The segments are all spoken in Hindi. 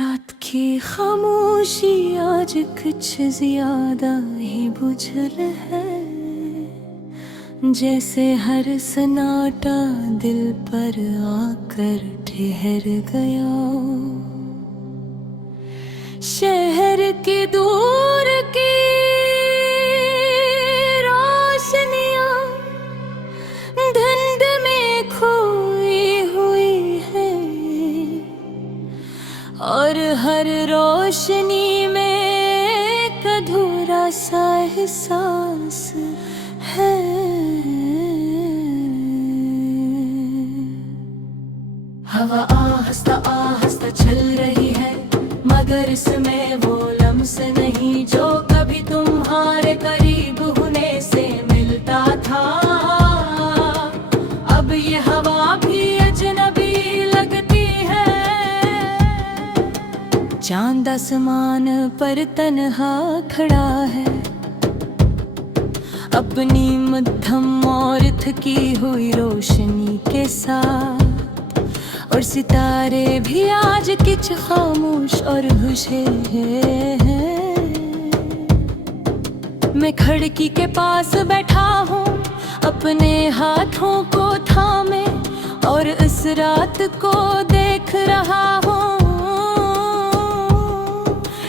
रात की खामोशी आज कुछ ज्यादा ही बुझल है, जैसे हर सन्नाटा दिल पर आकर ठहर गया। शहर की दूर की रोशनियां धुंध में खोई हुई है, और हर रोशनी में एक अधूरा सा एहसास है। हवा आहिस्ता चल रही है, मगर इसमें वो लम्स नहीं जो कभी तुम्हारे करीब होने से मिलता था। अब ये हवा भी अजनबी लगती है। चांद आसमान पर तन्हा खड़ा है, अपनी मध्यम और थकी हुई रोशनी के साथ, और सितारे भी आज कुछ खामोश और बुझे हैं। मैं खिड़की के पास बैठा हूँ, अपने हाथों को थामे, और इस रात को देख रहा हूँ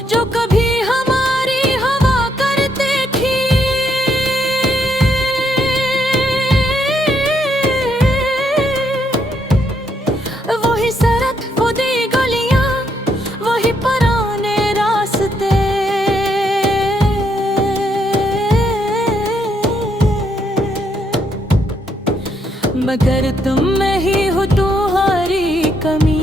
जो कभी हमारी हवा करती थी। वही सड़क, वही गलियां, वही पुराने रास्ते, मगर तुम में ही हो तुम्हारी कमी।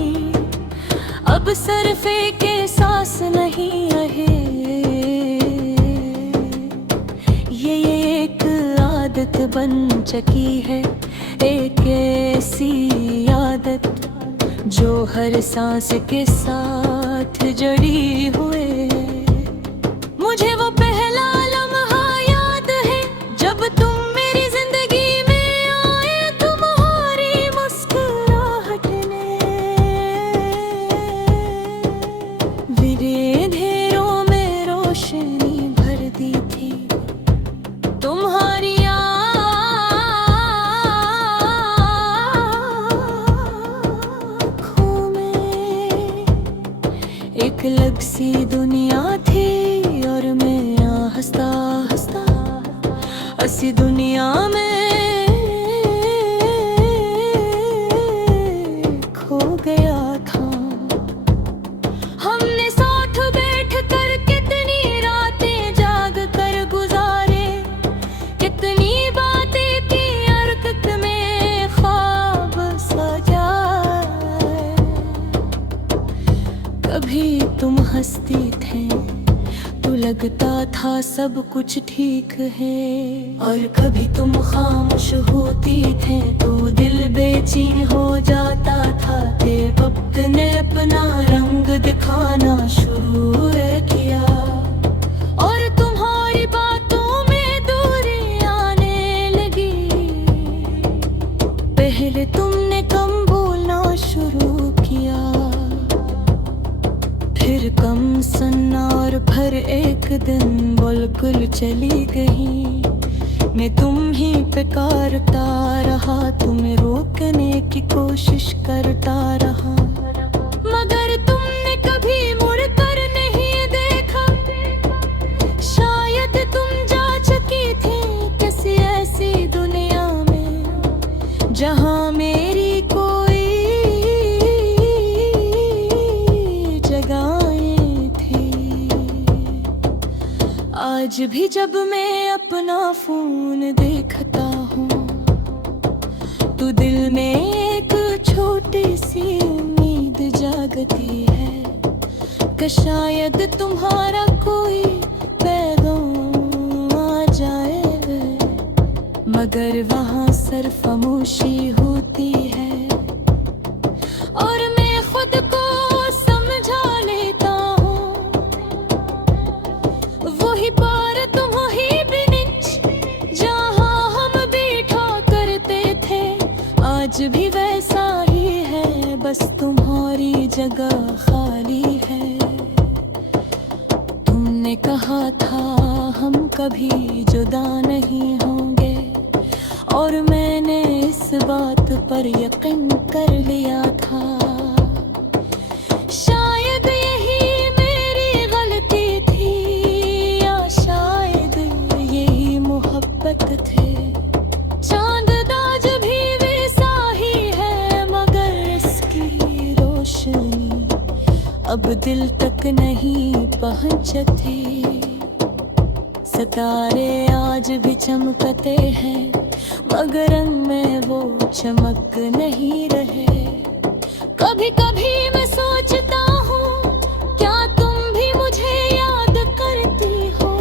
अब सरफे के सांस नहीं रहे, ये एक आदत बन चुकी है, एक ऐसी आदत जो हर सांस के साथ जड़ी हुए। मुझे वो पहला लम्हा याद है जब तुम मेरी जिंदगी में आए, तुम्हारी मुस्कुराहट ने मेरे अंधेरों में रोशनी भर दी थी। तुम्हारी एक अलग सी दुनिया थी, और मैं हंसता हंसता ऐसी दुनिया में खो गया था। हमने साथ बैठ कर कितनी रातें जाग कर गुजारे, कितनी बातें की हरकत में ख्वाब सजाए। कभी तुम हंसती थे तो लगता था सब कुछ ठीक है, और कभी तुम खामोश होती थे तो दिल बेचैन हो जाता था। वक्त ने अपना रंग दिखाना शुरू किया, और तुम्हारी बातों में दूरी आने लगी। पहले तुमने कम बोलना शुरू किया, फिर कम सुनना, और फिर एक दिन बिल्कुल चली गई। मैं तुम ही पुकारता रहा, तुम्हें रोकने की कोशिश करता रहा, मगर तुमने कभी मुड़ कर नहीं देखा। शायद तुम जा चुकी थी किसी ऐसी दुनिया में जहां मेरी कोई जगहें थी। आज भी जब मैं अपना फोन देखता हूँ तो दिल में एक छोटी सी उम्मीद जागती है कि शायद तुम्हारा कोई पैगाम आ जाए, मगर वहाँ सिर्फ खामोशी होती है। और मैं खुद को समझा लेता हूँ, वही पार तुम्हारी बिनिच जहाँ हम बैठा करते थे, आज भी वैसा ही है, बस तुम्हारी जगह खाली है। तुमने कहा था हम कभी जुदा नहीं होंगे, और मैंने इस बात पर यकीन कर लिया था। शायद यही मेरी गलती थी, या शायद यही मोहब्बत थे। चांद ताज भी वैसा ही है, मगर इसकी रोशनी अब दिल तक नहीं पहुंचती। सितारे आज भी चमकते हैं, मगर रंग में वो चमक नहीं रहे। कभी कभी मैं सोचता हूँ, क्या तुम भी मुझे याद करती हो?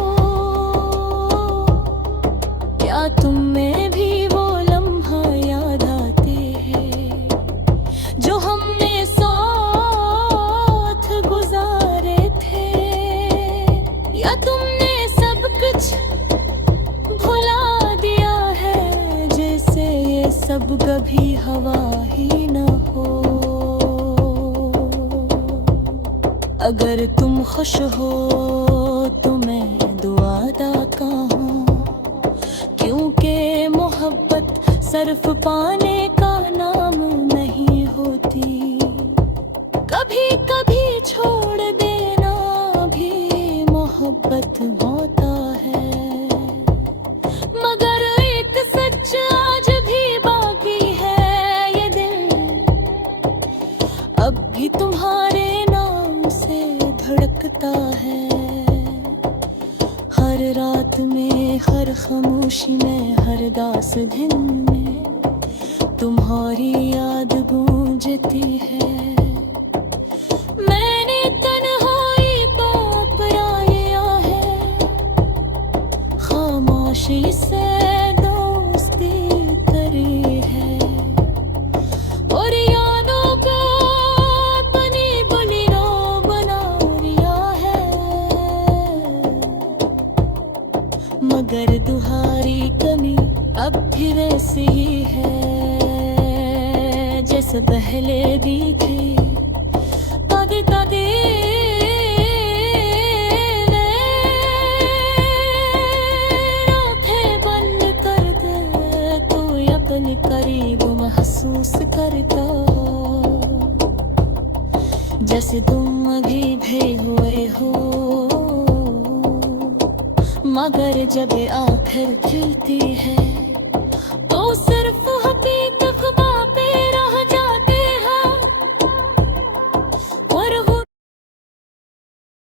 क्या तुम में भी वो लम्हा याद आते हैं जो हमने साथ गुजारे थे? या तुमने सब कुछ भुला दिया है, जैसे ये सब कभी हवा ही न हो? अगर तुम खुश हो तो मैं दुआ अदा कहूँ, क्योंकि मोहब्बत सिर्फ पाने का नाम नहीं होती। कभी कभी छोड़ देना भी मोहब्बत होता है, मगर एक सच आज भी बाकी है। ये दिल अब भी तुम्हारे नाम से धड़कता है। हर रात में, हर खामोशी में, हर दास दिन में तुम्हारी याद गूंजती है। मैंने तन्हाई को अपनाया है, खामोशी से दोस्ती करी है, और यादों को अपनी बुनियाद बना लिया है। मगर तुम्हारी कमी अब भी वैसी ही है, जैसे पहले दी थी। तादे तादे आँखें बंद कर दे, तू अपने करीब महसूस करता, जैसे तुम अभी भी हुए हो। मगर जब आखिर खिलती है